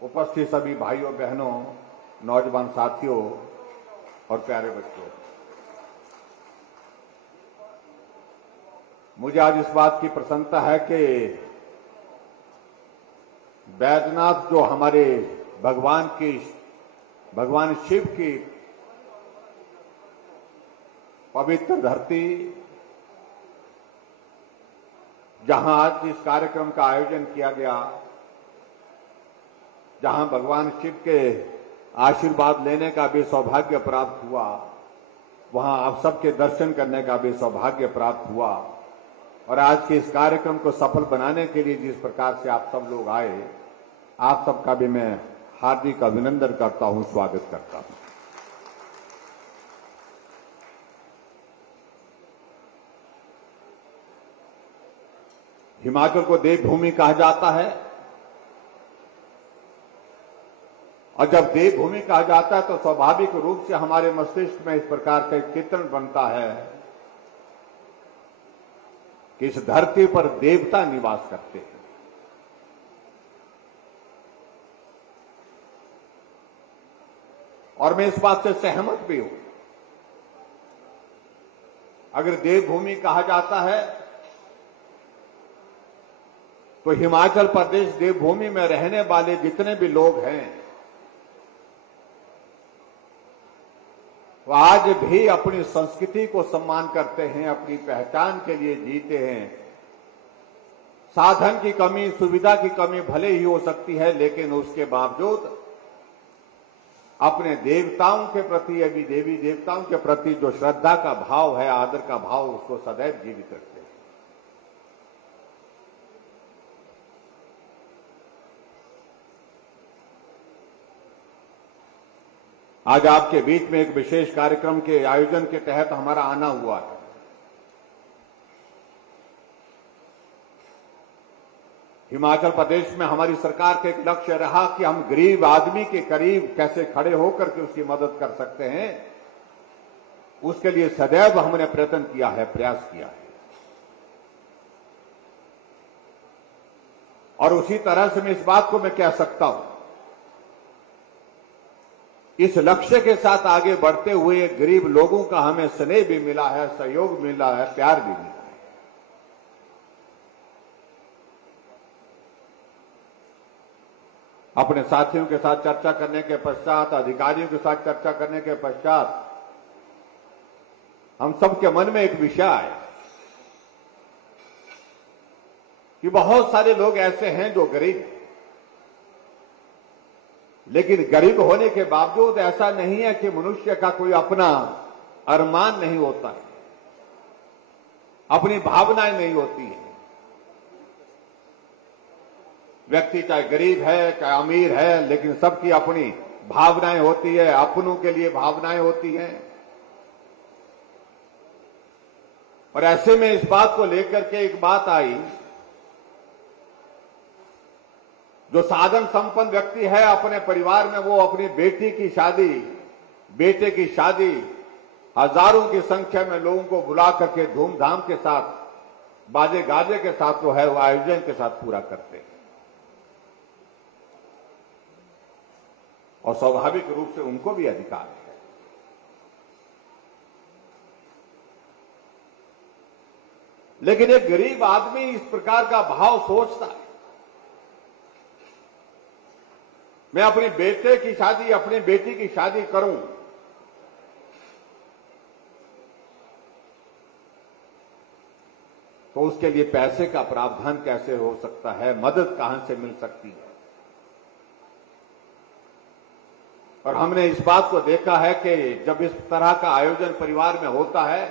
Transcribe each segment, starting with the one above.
उपस्थित सभी भाइयों बहनों, नौजवान साथियों और प्यारे बच्चों, मुझे आज इस बात की प्रसन्नता है कि बैजनाथ जो हमारे भगवान शिव की पवित्र धरती, जहां आज इस कार्यक्रम का आयोजन किया गया, जहां भगवान शिव के आशीर्वाद लेने का भी सौभाग्य प्राप्त हुआ, वहां आप सबके दर्शन करने का भी सौभाग्य प्राप्त हुआ। और आज के इस कार्यक्रम को सफल बनाने के लिए जिस प्रकार से आप सब लोग आए, आप सबका भी मैं हार्दिक अभिनंदन करता हूं, स्वागत करता हूं। हिमाचल को देवभूमि कहा जाता है, और जब देवभूमि कहा जाता है तो स्वाभाविक रूप से हमारे मस्तिष्क में इस प्रकार का एक चित्रण बनता है कि इस धरती पर देवता निवास करते हैं। और मैं इस बात से सहमत भी हूं। अगर देवभूमि कहा जाता है तो हिमाचल प्रदेश देवभूमि में रहने वाले जितने भी लोग हैं, वो आज भी अपनी संस्कृति को सम्मान करते हैं, अपनी पहचान के लिए जीते हैं। साधन की कमी, सुविधा की कमी भले ही हो सकती है, लेकिन उसके बावजूद अपने देवताओं के प्रति, अभी देवी देवताओं के प्रति जो श्रद्धा का भाव है, आदर का भाव, उसको सदैव जीवित रखते हैं। आज आपके बीच में एक विशेष कार्यक्रम के आयोजन के तहत हमारा आना हुआ है। हिमाचल प्रदेश में हमारी सरकार का एक लक्ष्य रहा कि हम गरीब आदमी के करीब कैसे खड़े होकर के उसकी मदद कर सकते हैं, उसके लिए सदैव हमने प्रयत्न किया है, प्रयास किया है। और उसी तरह से मैं इस बात को मैं कह सकता हूं, इस लक्ष्य के साथ आगे बढ़ते हुए गरीब लोगों का हमें स्नेह भी मिला है, सहयोग मिला है, प्यार भी मिला है। अपने साथियों के साथ चर्चा करने के पश्चात, अधिकारियों के साथ चर्चा करने के पश्चात, हम सबके मन में एक विषय आया कि बहुत सारे लोग ऐसे हैं जो गरीब हैं, लेकिन गरीब होने के बावजूद ऐसा नहीं है कि मनुष्य का कोई अपना अरमान नहीं होता है, अपनी भावनाएं नहीं होती है। व्यक्ति चाहे गरीब है, चाहे अमीर है, लेकिन सबकी अपनी भावनाएं होती है, अपनों के लिए भावनाएं होती हैं। और ऐसे में इस बात को लेकर के एक बात आई, जो साधन संपन्न व्यक्ति है अपने परिवार में, वो अपनी बेटी की शादी, बेटे की शादी हजारों की संख्या में लोगों को बुला करके धूमधाम के साथ, बाजे गाजे के साथ जो है वो आयोजन के साथ पूरा करते हैं। और स्वाभाविक रूप से उनको भी अधिकार है। लेकिन एक गरीब आदमी इस प्रकार का भाव सोचता है, मैं अपने बेटे की शादी, अपनी बेटी की शादी करूं, तो उसके लिए पैसे का प्रावधान कैसे हो सकता है, मदद कहां से मिल सकती है। और हमने इस बात को देखा है कि जब इस तरह का आयोजन परिवार में होता है,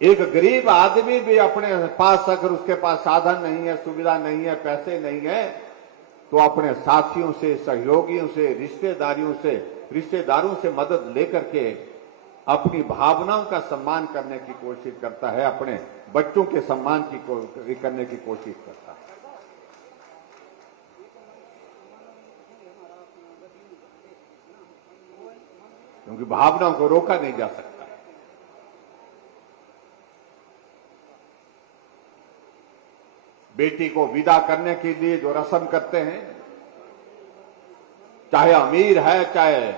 एक गरीब आदमी भी अपने पास, अगर उसके पास साधन नहीं है, सुविधा नहीं है, पैसे नहीं है, तो अपने साथियों से, सहयोगियों से, रिश्तेदारों से मदद लेकर के अपनी भावनाओं का सम्मान करने की कोशिश करता है, अपने बच्चों के सम्मान की करने की कोशिश करता है। क्योंकि भावनाओं को रोका नहीं जा सकता है। बेटी को विदा करने के लिए जो रस्म करते हैं, चाहे अमीर है चाहे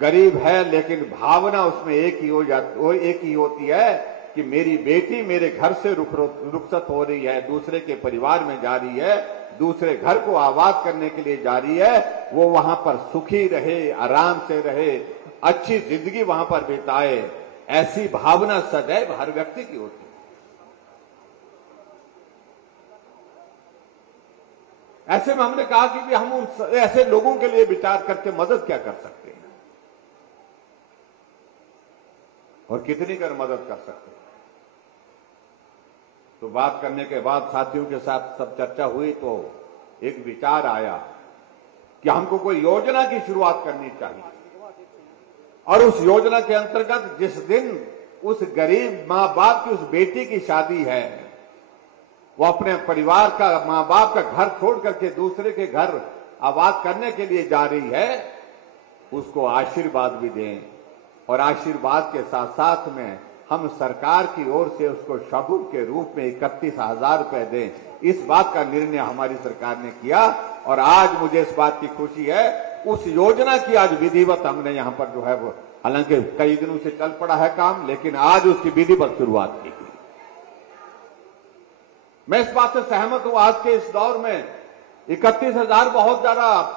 गरीब है, लेकिन भावना उसमें एक ही हो जाती, वो एक ही होती है कि मेरी बेटी मेरे घर से रुखसत हो रही है, दूसरे के परिवार में जा रही है, दूसरे घर को आबाद करने के लिए जा रही है, वो वहां पर सुखी रहे, आराम से रहे, अच्छी जिंदगी वहां पर बिताए। ऐसी भावना सदैव हर व्यक्ति की होती है। ऐसे में हमने कहा कि हम उन ऐसे लोगों के लिए विचार करके मदद क्या कर सकते हैं और कितनी कर मदद कर सकते हैं। तो बात करने के बाद साथियों के साथ सब चर्चा हुई तो एक विचार आया कि हमको कोई योजना की शुरुआत करनी चाहिए, और उस योजना के अंतर्गत जिस दिन उस गरीब मां बाप की उस बेटी की शादी है, वो अपने परिवार का, मां बाप का घर छोड़ करके दूसरे के घर आबाद करने के लिए जा रही है, उसको आशीर्वाद भी दें, और आशीर्वाद के साथ साथ में हम सरकार की ओर से उसको शगुन के रूप में 31,000 रुपए दें। इस बात का निर्णय हमारी सरकार ने किया, और आज मुझे इस बात की खुशी है, उस योजना की आज विधिवत हमने यहां पर जो है वो, हालांकि कई दिनों से चल पड़ा है काम, लेकिन आज उसकी विधिवत शुरुआत की गई। मैं इस बात से सहमत हूं, आज के इस दौर में 31,000 बहुत ज्यादा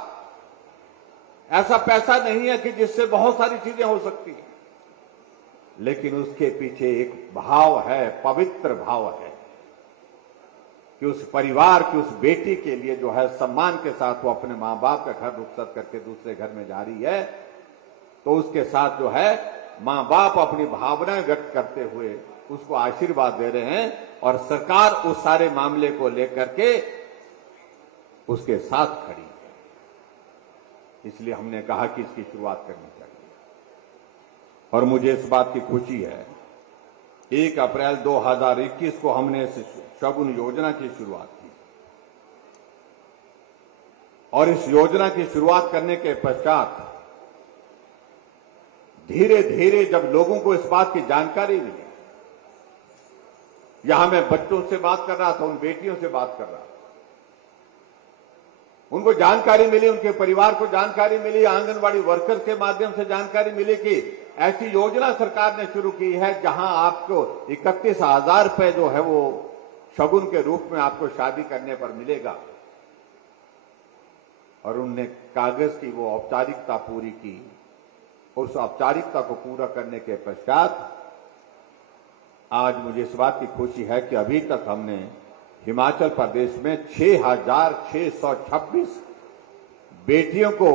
ऐसा पैसा नहीं है कि जिससे बहुत सारी चीजें हो सकती हैं, लेकिन उसके पीछे एक भाव है, पवित्र भाव है कि उस परिवार की, उस बेटी के लिए जो है सम्मान के साथ वो अपने मां बाप का घर रुखसत करके दूसरे घर में जा रही है, तो उसके साथ जो है मां बाप अपनी भावनाएं व्यक्त करते हुए उसको आशीर्वाद दे रहे हैं, और सरकार उस सारे मामले को लेकर के उसके साथ खड़ी है। इसलिए हमने कहा कि इसकी शुरुआत करनी चाहिए, और मुझे इस बात की खुशी है 1 अप्रैल 2021 को हमने इस शगुन योजना की शुरुआत की, और इस योजना की शुरुआत करने के पश्चात धीरे धीरे जब लोगों को इस बात की जानकारी मिली, यहां मैं बच्चों से बात कर रहा था, उन बेटियों से बात कर रहा था, उनको जानकारी मिली, उनके परिवार को जानकारी मिली, आंगनबाड़ी वर्कर्स के माध्यम से जानकारी मिली कि ऐसी योजना सरकार ने शुरू की है जहां आपको 31,000 रुपए जो है वो शगुन के रूप में आपको शादी करने पर मिलेगा। और उनने कागज की वो औपचारिकता पूरी की, उस औपचारिकता को पूरा करने के पश्चात आज मुझे इस बात की खुशी है कि अभी तक हमने हिमाचल प्रदेश में 6,626 बेटियों को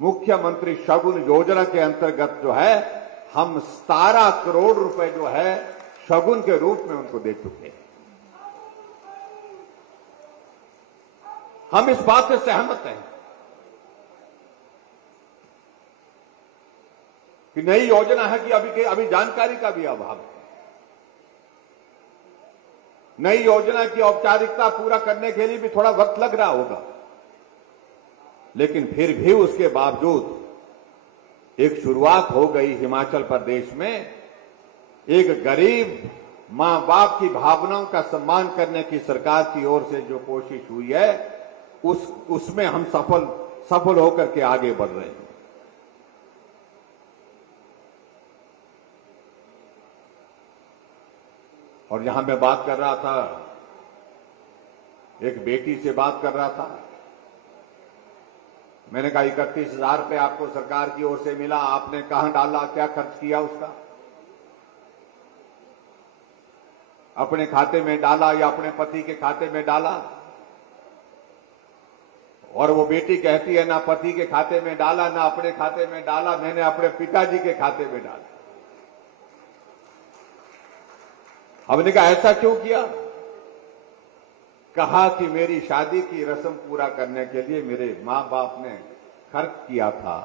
मुख्यमंत्री शगुन योजना के अंतर्गत जो है हम 17 करोड़ रुपए जो है शगुन के रूप में उनको दे चुके हैं। हम इस बात से सहमत हैं कि नई योजना है कि अभी जानकारी का भी अभाव है। नई योजना की औपचारिकता पूरा करने के लिए भी थोड़ा वक्त लग रहा होगा, लेकिन फिर भी उसके बावजूद एक शुरुआत हो गई हिमाचल प्रदेश में। एक गरीब मां बाप की भावनाओं का सम्मान करने की सरकार की ओर से जो कोशिश हुई है, उसमें हम सफल होकर के आगे बढ़ रहे हैं। और यहां मैं बात कर रहा था, एक बेटी से बात कर रहा था, मैंने कहा 31,000 रुपए आपको सरकार की ओर से मिला, आपने कहां डाला, क्या खर्च किया उसका? अपने खाते में डाला या अपने पति के खाते में डाला? और वो बेटी कहती है ना पति के खाते में डाला ना अपने खाते में डाला, मैंने अपने पिताजी के खाते में डाला। हमने कहा ऐसा क्यों किया? कहा कि मेरी शादी की रस्म पूरा करने के लिए मेरे मां बाप ने खर्च किया था,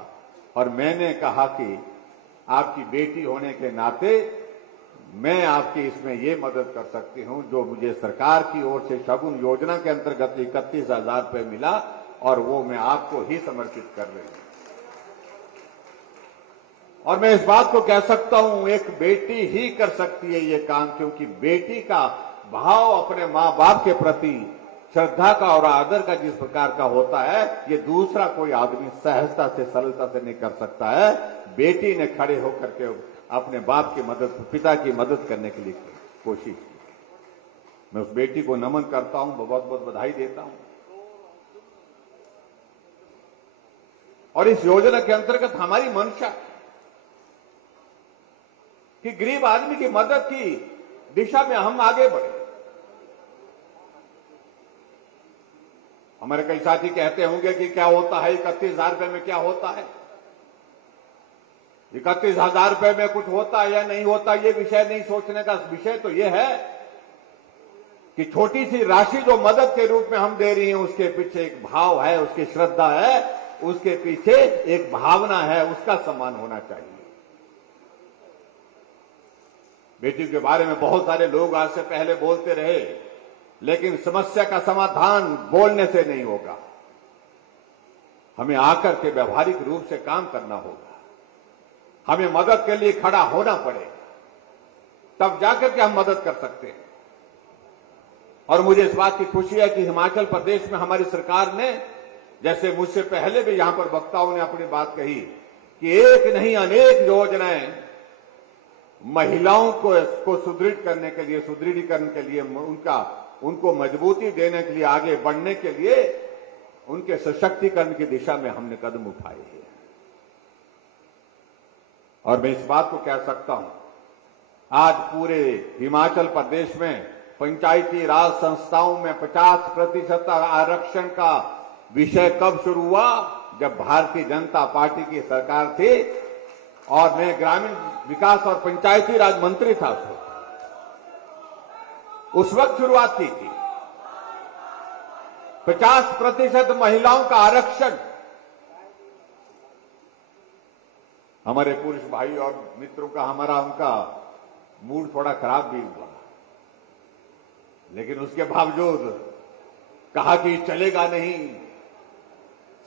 और मैंने कहा कि आपकी बेटी होने के नाते मैं आपकी इसमें ये मदद कर सकती हूं, जो मुझे सरकार की ओर से शगुन योजना के अंतर्गत 31,000 रुपए मिला, और वो मैं आपको ही समर्पित कर रही हूं। और मैं इस बात को कह सकता हूं, एक बेटी ही कर सकती है ये काम, क्योंकि बेटी का भाव अपने मां बाप के प्रति श्रद्धा का और आदर का जिस प्रकार का होता है, ये दूसरा कोई आदमी सहजता से सरलता से नहीं कर सकता है। बेटी ने खड़े होकर के अपने बाप की मदद, पिता की मदद करने के लिए कोशिश की। मैं उस बेटी को नमन करता हूं, बहुत बहुत बधाई देता हूं। और इस योजना के अंतर्गत हमारी मंशा कि गरीब आदमी की मदद की दिशा में हम आगे बढ़े। हमारे कई साथी कहते होंगे कि क्या होता है 31,000 रुपए में, क्या होता है 31,000 रुपए में, कुछ होता है या नहीं होता। ये विषय नहीं सोचने का विषय तो यह है कि छोटी सी राशि जो मदद के रूप में हम दे रही हैं, उसके पीछे एक भाव है, उसकी श्रद्धा है, उसके पीछे एक भावना है, उसका सम्मान होना चाहिए। बेटी के बारे में बहुत सारे लोग आज से पहले बोलते रहे, लेकिन समस्या का समाधान बोलने से नहीं होगा, हमें आकर के व्यवहारिक रूप से काम करना होगा। हमें मदद के लिए खड़ा होना पड़ेगा, तब जाकर के हम मदद कर सकते हैं। और मुझे इस बात की खुशी है कि हिमाचल प्रदेश में हमारी सरकार ने, जैसे मुझसे पहले भी यहां पर वक्ताओं ने अपनी बात कही, कि एक नहीं अनेक योजनाएं महिलाओं को सुदृढ़ करने के लिए, सुदृढ़ीकरण के लिए, उनको मजबूती देने के लिए, आगे बढ़ने के लिए, उनके सशक्तिकरण की दिशा में हमने कदम उठाए हैं। और मैं इस बात को कह सकता हूं, आज पूरे हिमाचल प्रदेश में पंचायती राज संस्थाओं में 50% आरक्षण का विषय कब शुरू हुआ? जब भारतीय जनता पार्टी की सरकार थी और मैं ग्रामीण विकास और पंचायती राज मंत्री था। उस वक्त शुरुआत की थी। 50% महिलाओं का आरक्षण। हमारे पुरुष भाई और मित्रों का, उनका मूड थोड़ा खराब भी हुआ, लेकिन उसके बावजूद कहा कि चलेगा नहीं।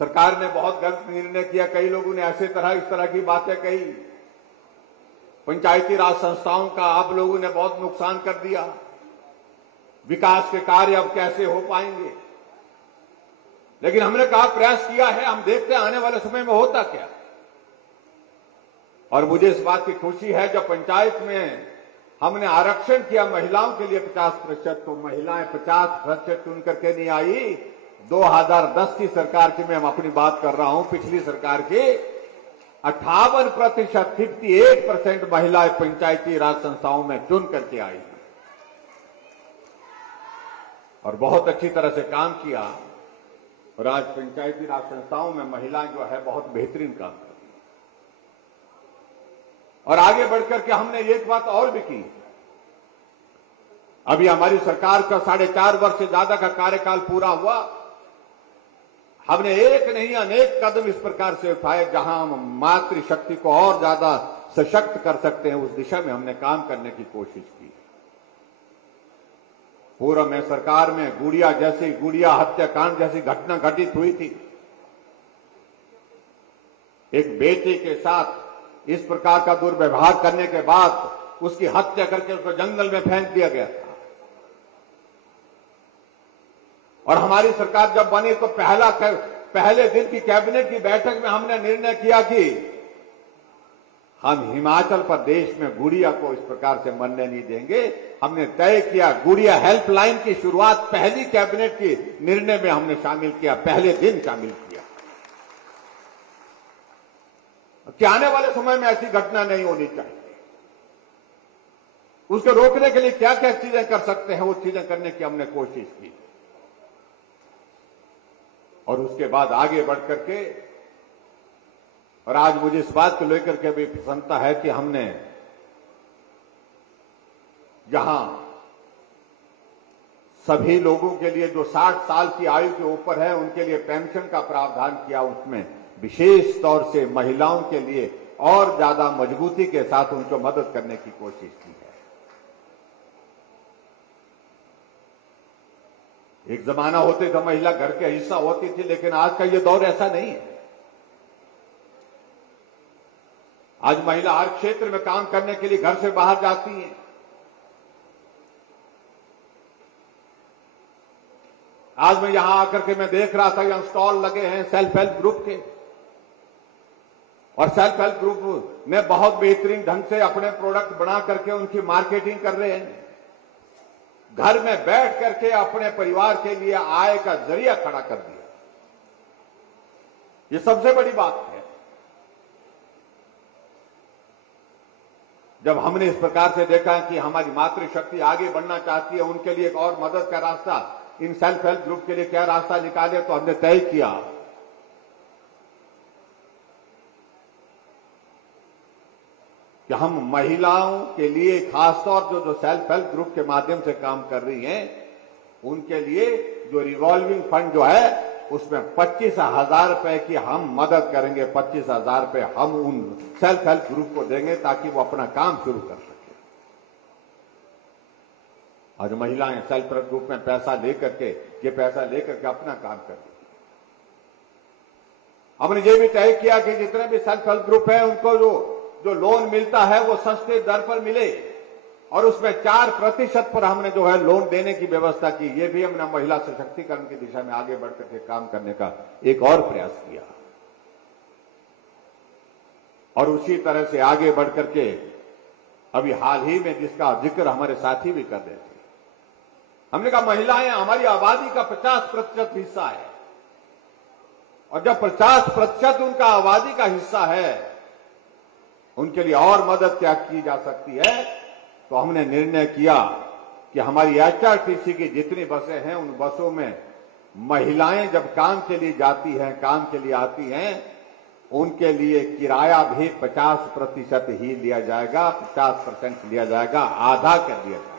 सरकार ने बहुत गलत निर्णय किया, कई लोगों ने इस तरह की बातें कही। पंचायती राज संस्थाओं का आप लोगों ने बहुत नुकसान कर दिया, विकास के कार्य अब कैसे हो पाएंगे। लेकिन हमने कहा, प्रयास किया है, हम देखते हैं आने वाले समय में होता क्या। और मुझे इस बात की खुशी है, जब पंचायत में हमने आरक्षण किया महिलाओं के लिए 50%, तो महिलाएं 50% चुन करके नहीं आई। 2010 की सरकार की मैं अपनी बात कर रहा हूं, पिछली सरकार की 58%, 58% महिलाएं पंचायती राज संस्थाओं में चुन करके आई और बहुत अच्छी तरह से काम किया। और आज पंचायती राज संस्थाओं में महिलाएं जो है बहुत बेहतरीन काम कर रही। और आगे बढ़कर के हमने एक बात और भी की। अभी हमारी सरकार का 4.5 वर्ष से ज्यादा का कार्यकाल पूरा हुआ। हमने एक नहीं अनेक कदम इस प्रकार से उठाए, जहां हम मातृशक्ति को और ज्यादा सशक्त कर सकते हैं, उस दिशा में हमने काम करने की कोशिश की। पूर्व में सरकार में गुड़िया हत्याकांड जैसी घटना घटित हुई थी। एक बेटे के साथ इस प्रकार का दुर्व्यवहार करने के बाद उसकी हत्या करके उसको जंगल में फेंक दिया गया था। और हमारी सरकार जब बनी तो पहले दिन की कैबिनेट की बैठक में हमने निर्णय किया कि हम हिमाचल प्रदेश में गुड़िया को इस प्रकार से मरने नहीं देंगे। हमने तय किया, गुड़िया हेल्पलाइन की शुरुआत पहली कैबिनेट की निर्णय में हमने शामिल किया, पहले दिन शामिल किया कि आने वाले समय में ऐसी घटना नहीं होनी चाहिए। उसको रोकने के लिए क्या क्या चीजें कर सकते हैं, वो चीजें करने की हमने कोशिश की। और उसके बाद आगे बढ़कर के, और आज मुझे इस बात को लेकर के भी प्रसन्नता है कि हमने जहां सभी लोगों के लिए जो 60 साल की आयु के ऊपर है उनके लिए पेंशन का प्रावधान किया, उसमें विशेष तौर से महिलाओं के लिए और ज्यादा मजबूती के साथ उनको मदद करने की कोशिश की है। एक जमाना होते था महिला घर के हिस्सा होती थी, लेकिन आज का ये दौर ऐसा नहीं है। आज महिला हर क्षेत्र में काम करने के लिए घर से बाहर जाती हैं। आज मैं यहां आकर के मैं देख रहा था, यहां स्टॉल लगे हैं सेल्फ हेल्प ग्रुप के, और सेल्फ हेल्प ग्रुप में बहुत बेहतरीन ढंग से अपने प्रोडक्ट बना करके उनकी मार्केटिंग कर रहे हैं। घर में बैठ करके अपने परिवार के लिए आय का जरिया खड़ा कर दिया। ये सबसे बड़ी बात है। जब हमने इस प्रकार से देखा कि हमारी मातृशक्ति आगे बढ़ना चाहती है, उनके लिए एक और मदद का रास्ता, इन सेल्फ हेल्प ग्रुप के लिए क्या रास्ता निकाले, तो हमने तय किया कि हम महिलाओं के लिए खासतौर जो सेल्फ हेल्प ग्रुप के माध्यम से काम कर रही हैं, उनके लिए जो रिवॉल्विंग फंड जो है उसमें 25,000 रुपए की हम मदद करेंगे। 25,000 रुपए हम उन सेल्फ हेल्प ग्रुप को देंगे ताकि वो अपना काम शुरू कर सके। और महिलाएं सेल्फ हेल्प ग्रुप में पैसा लेकर के, ये पैसा लेकर के अपना काम कर रही। हमने ये भी तय किया कि जितने भी सेल्फ हेल्प ग्रुप है उनको जो लोन मिलता है वो सस्ते दर पर मिले, और उसमें 4% पर हमने जो है लोन देने की व्यवस्था की। ये भी हमने महिला सशक्तिकरण की दिशा में आगे बढ़कर के काम करने का एक और प्रयास किया। और उसी तरह से आगे बढ़कर के अभी हाल ही में जिसका जिक्र हमारे साथी भी कर रहे थे, हमने कहा महिलाएं हमारी आबादी का 50% हिस्सा है, और जब 50% उनका आबादी का हिस्सा है, उनके लिए और मदद क्या की जा सकती है, तो हमने निर्णय किया कि हमारी एचआरटीसी की जितनी बसें हैं उन बसों में महिलाएं जब काम के लिए जाती हैं, काम के लिए आती हैं, उनके लिए किराया भी 50% ही लिया जाएगा, 50% लिया जाएगा, आधा कर दिया जाएगा।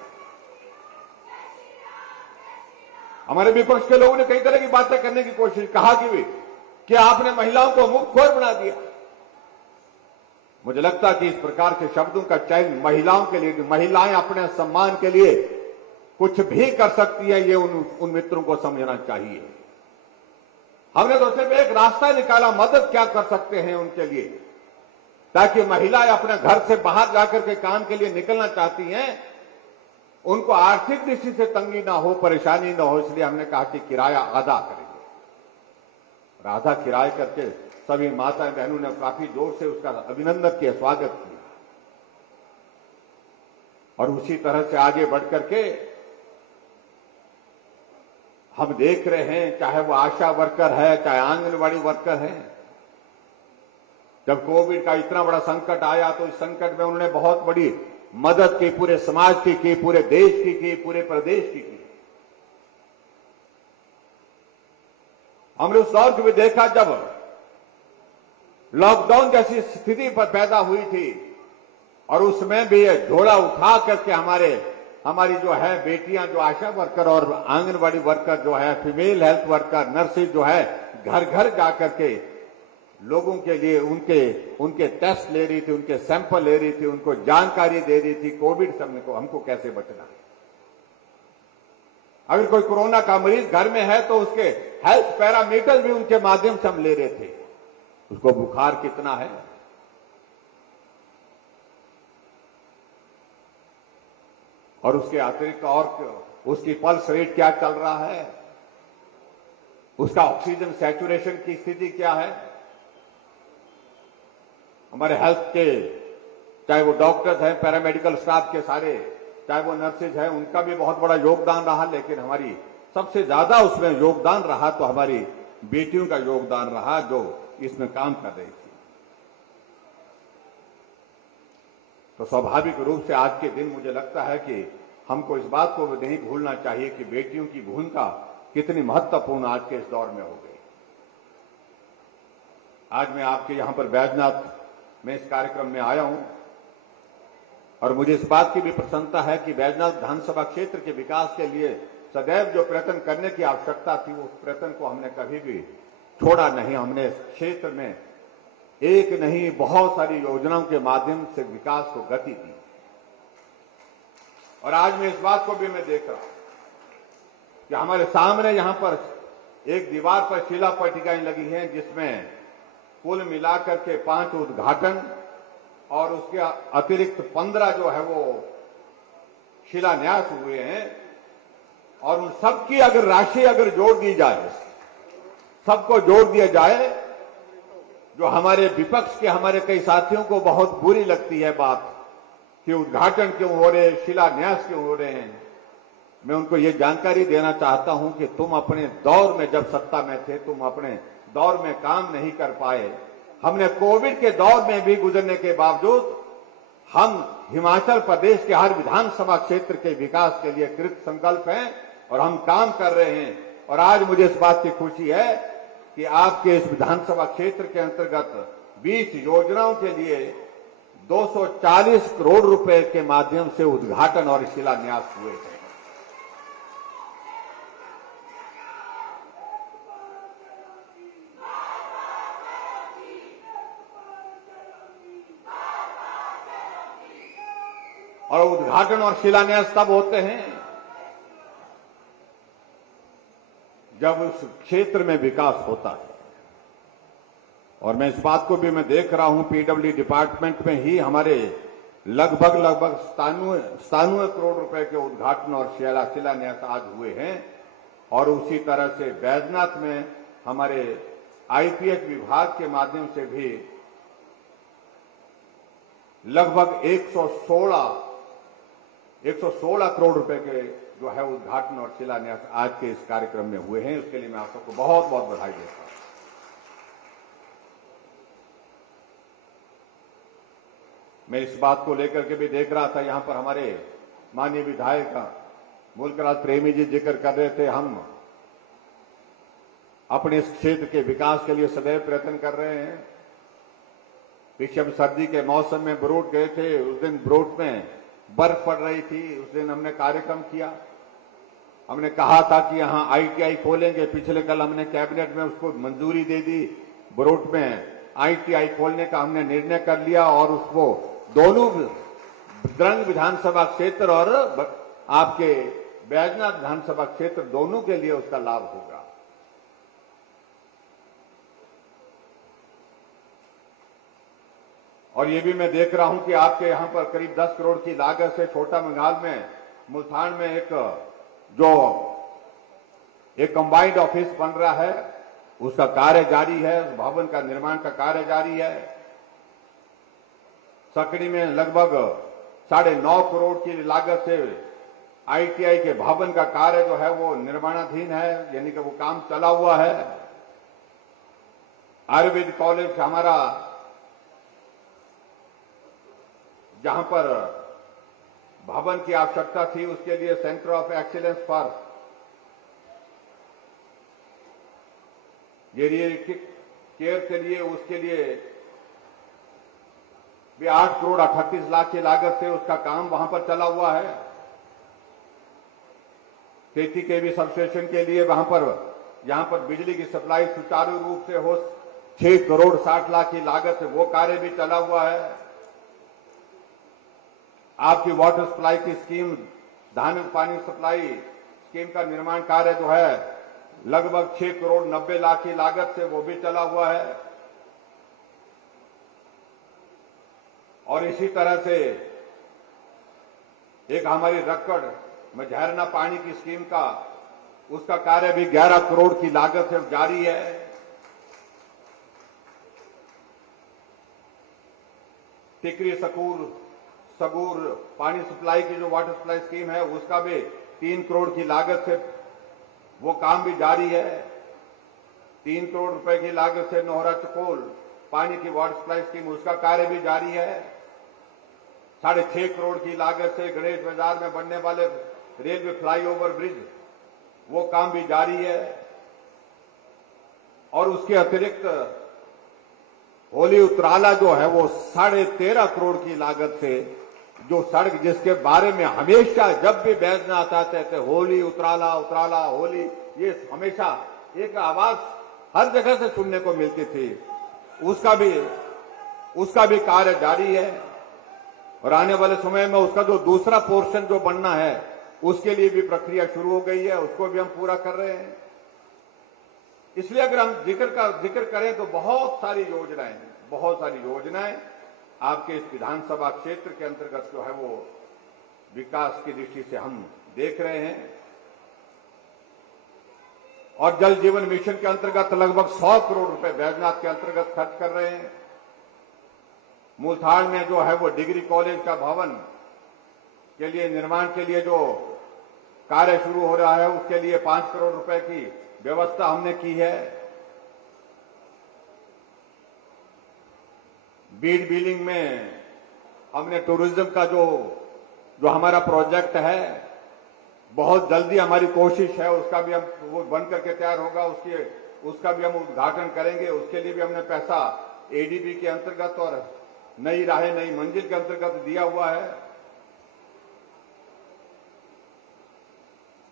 हमारे विपक्ष के लोगों ने कई तरह की बातें करने की कोशिश, कहा कि आपने महिलाओं को मुफ्तखोर बना दिया। मुझे लगता है कि इस प्रकार के शब्दों का चयन महिलाओं के लिए, महिलाएं अपने सम्मान के लिए कुछ भी कर सकती है, ये उन मित्रों को समझना चाहिए। हमने तो सिर्फ एक रास्ता निकाला, मदद क्या कर सकते हैं उनके लिए, ताकि महिलाएं अपने घर से बाहर जाकर के काम के लिए निकलना चाहती हैं, उनको आर्थिक दृष्टि से तंगी ना हो, परेशानी ना हो। इसलिए हमने कहा कि किराया आधा करेंगे, और आधा किराया करके सभी माताएं बहनों ने काफी जोर से उसका अभिनंदन किया, स्वागत किया। और उसी तरह से आगे बढ़कर के हम देख रहे हैं, चाहे वो आशा वर्कर है, चाहे आंगनवाड़ी वर्कर है, जब कोविड का इतना बड़ा संकट आया तो इस संकट में उन्होंने बहुत बड़ी मदद की, पूरे समाज की, पूरे देश की, पूरे प्रदेश की। हमने उस दौर को भी देखा जब लॉकडाउन जैसी स्थिति पर पैदा हुई थी, और उसमें भी झोला उठा करके हमारी जो है बेटियां, जो आशा वर्कर और आंगनवाड़ी वर्कर जो है, फीमेल हेल्थ वर्कर, नर्सेज जो है, घर घर जाकर के लोगों के लिए उनके टेस्ट ले रही थी, उनके सैंपल ले रही थी, उनको जानकारी दे रही थी कोविड समय को हमको कैसे बचना है। अगर कोई कोरोना का मरीज घर में है तो उसके हेल्थ पैरामीटर भी उनके माध्यम से हम ले रहे थे, उसको बुखार कितना है, और उसके अतिरिक्त और उसकी पल्स रेट क्या चल रहा है, उसका ऑक्सीजन सैचुरेशन की स्थिति क्या है। हमारे हेल्थ के चाहे वो डॉक्टर्स हैं, पैरामेडिकल स्टाफ के सारे, चाहे वो नर्सेज हैं, उनका भी बहुत बड़ा योगदान रहा, लेकिन हमारी सबसे ज्यादा उसमें योगदान रहा तो हमारी बेटियों का योगदान रहा जो इसमें काम कर रही थी। तो स्वाभाविक रूप से आज के दिन मुझे लगता है कि हमको इस बात को नहीं भूलना चाहिए कि बेटियों की भूमिका कितनी महत्वपूर्ण आज के इस दौर में हो गई। आज मैं आपके यहां पर बैजनाथ में इस कार्यक्रम में आया हूं, और मुझे इस बात की भी प्रसन्नता है कि बैजनाथ विधानसभा क्षेत्र के विकास के लिए सदैव जो प्रयत्न करने की आवश्यकता थी, उस प्रयत्न को हमने कभी भी छोड़ा नहीं। हमने इस क्षेत्र में एक नहीं बहुत सारी योजनाओं के माध्यम से विकास को गति दी, और आज मैं इस बात को भी मैं देख रहा हूं कि हमारे सामने यहां पर एक दीवार पर शिला पट्टिकाएं लगी हैं, जिसमें कुल मिलाकर के 5 उद्घाटन और उसके अतिरिक्त 15 जो है वो शिलान्यास हुए हैं। और उन सबकी अगर राशि अगर जोड़ दी जाए, सबको जोड़ दिया जाए, जो हमारे विपक्ष के हमारे कई साथियों को बहुत बुरी लगती है बात कि उद्घाटन क्यों हो रहे, शिलान्यास क्यों हो रहे हैं, मैं उनको ये जानकारी देना चाहता हूं कि तुम अपने दौर में जब सत्ता में थे, तुम अपने दौर में काम नहीं कर पाए। हमने कोविड के दौर में भी गुजरने के बावजूद हम हिमाचल प्रदेश के हर विधानसभा क्षेत्र के विकास के लिए कृत संकल्प हैं और हम काम कर रहे हैं। और आज मुझे इस बात की खुशी है कि आपके इस विधानसभा क्षेत्र के अंतर्गत 20 योजनाओं के लिए 240 करोड़ रुपए के माध्यम से उद्घाटन और शिलान्यास हुए हैं। और उद्घाटन और शिलान्यास तब होते हैं जब उस क्षेत्र में विकास होता है। और मैं इस बात को भी मैं देख रहा हूं, पीडब्ल्यू डिपार्टमेंट में ही हमारे लगभग 97 करोड़ रुपए के उद्घाटन और शिलान्यास आज हुए हैं। और उसी तरह से बैजनाथ में हमारे आईपीएच विभाग के माध्यम से भी लगभग 116 करोड़ रुपए के जो है उद्घाटन और शिलान्यास आज के इस कार्यक्रम में हुए हैं। उसके लिए मैं आप सबको बहुत बहुत बधाई देता हूं। मैं इस बात को लेकर के भी देख रहा था, यहां पर हमारे माननीय विधायक मुल्कराज प्रेमी जी जिक्र कर रहे थे, हम अपने इस क्षेत्र के विकास के लिए सदैव प्रयत्न कर रहे हैं। पीछे हम सर्दी के मौसम में बरूट गए थे, उस दिन बरूट में बर्फ पड़ रही थी, उस दिन हमने कार्यक्रम किया। हमने कहा था कि यहां आईटीआई खोलेंगे, पिछले कल हमने कैबिनेट में उसको मंजूरी दे दी। बरूट में आईटीआई खोलने का हमने निर्णय कर लिया और उसको दोनों द्रंग विधानसभा क्षेत्र और आपके बैजनाथ विधानसभा क्षेत्र दोनों के लिए उसका लाभ होगा। और ये भी मैं देख रहा हूं कि आपके यहां पर करीब 10 करोड़ की लागत से छोटा बंगाल में मुल्तान में एक कंबाइंड ऑफिस बन रहा है, उसका कार्य जारी है, उस भवन का निर्माण का कार्य जारी है। सकड़ी में लगभग 9.5 करोड़ की लागत से आईटीआई के भवन का कार्य जो है वो निर्माणाधीन है, यानी कि वो काम चला हुआ है। आयुर्वेद कॉलेज हमारा जहां पर भवन की आवश्यकता थी, उसके लिए centre of excellence for geriatric care के लिए, उसके लिए भी 8 करोड़ 38 लाख की लागत से उसका काम वहां पर चला हुआ है। खेती के भी सबस्टेशन के लिए वहां पर यहां पर बिजली की सप्लाई सुचारू रूप से हो, 6 करोड़ 60 लाख की लागत से वो कार्य भी चला हुआ है। आपकी वाटर सप्लाई की स्कीम, धान पानी सप्लाई स्कीम का निर्माण कार्य जो है लगभग 6 करोड़ 90 लाख की लागत से वो भी चला हुआ है। और इसी तरह से एक हमारी रक्कड़ में झरना पानी की स्कीम का, उसका कार्य भी 11 करोड़ की लागत से जारी है। टिकरी सगूर पानी सप्लाई की जो वाटर सप्लाई स्कीम है, उसका भी 3 करोड़ की लागत से वो काम भी जारी है। 3 करोड़ रुपए की लागत से नोहरा चकोल पानी की वाटर सप्लाई स्कीम, उसका कार्य भी जारी है। 6.5 करोड़ की लागत से गणेश बाजार में बनने वाले रेलवे फ्लाईओवर ब्रिज, वो काम भी जारी है। और उसके अतिरिक्त होली उतराला जो है वो 13.5 करोड़ की लागत से जो सड़क, जिसके बारे में हमेशा जब भी बैजनाथ आते थे होली उतराला उतराला होली, ये हमेशा एक आवाज हर जगह से सुनने को मिलती थी, उसका भी कार्य जारी है। और आने वाले समय में उसका जो दूसरा पोर्शन जो बनना है, उसके लिए भी प्रक्रिया शुरू हो गई है, उसको भी हम पूरा कर रहे हैं। इसलिए अगर हम जिक्र करें तो बहुत सारी योजनाएं आपके इस विधानसभा क्षेत्र के अंतर्गत जो है वो विकास की दृष्टि से हम देख रहे हैं। और जल जीवन मिशन के अंतर्गत लगभग 100 करोड़ रुपए बैजनाथ के अंतर्गत खर्च कर रहे हैं। मूलथाड़ में जो है वो डिग्री कॉलेज का भवन के लिए निर्माण के लिए जो कार्य शुरू हो रहा है उसके लिए 5 करोड़ रुपए की व्यवस्था हमने की है। बीड बिलिंग में हमने टूरिज्म का जो हमारा प्रोजेक्ट है, बहुत जल्दी हमारी कोशिश है उसका भी हम वो बन करके तैयार होगा, उसका भी हम उद्घाटन करेंगे। उसके लिए भी हमने पैसा एडीबी के अंतर्गत और नई राहें नई मंजिल के अंतर्गत दिया हुआ है।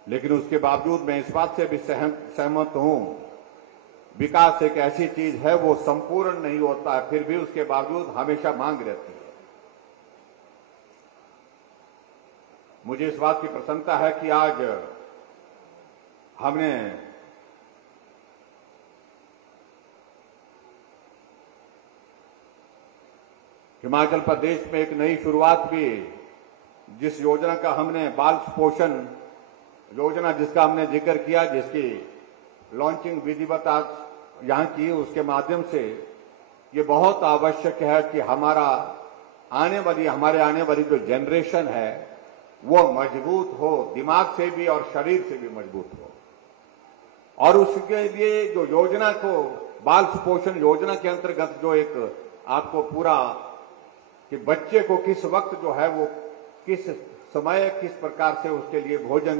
लेकिन उसके बावजूद मैं इस बात से भी सहमत हूं, विकास एक ऐसी चीज है वो संपूर्ण नहीं होता है, फिर भी उसके बावजूद हमेशा मांग रहती है। मुझे इस बात की प्रसन्नता है कि आज हमने हिमाचल प्रदेश में एक नई शुरुआत भी, जिस योजना का हमने बाल पोषण योजना जिसका हमने जिक्र किया, जिसकी लॉन्चिंग विधिवत आज यहां की, उसके माध्यम से ये बहुत आवश्यक है कि हमारे आने वाली जो जनरेशन है वो मजबूत हो, दिमाग से भी और शरीर से भी मजबूत हो। और उसके लिए जो योजना को बाल सुपोषण योजना के अंतर्गत जो एक आपको पूरा कि बच्चे को किस वक्त जो है वो किस समय किस प्रकार से उसके लिए भोजन,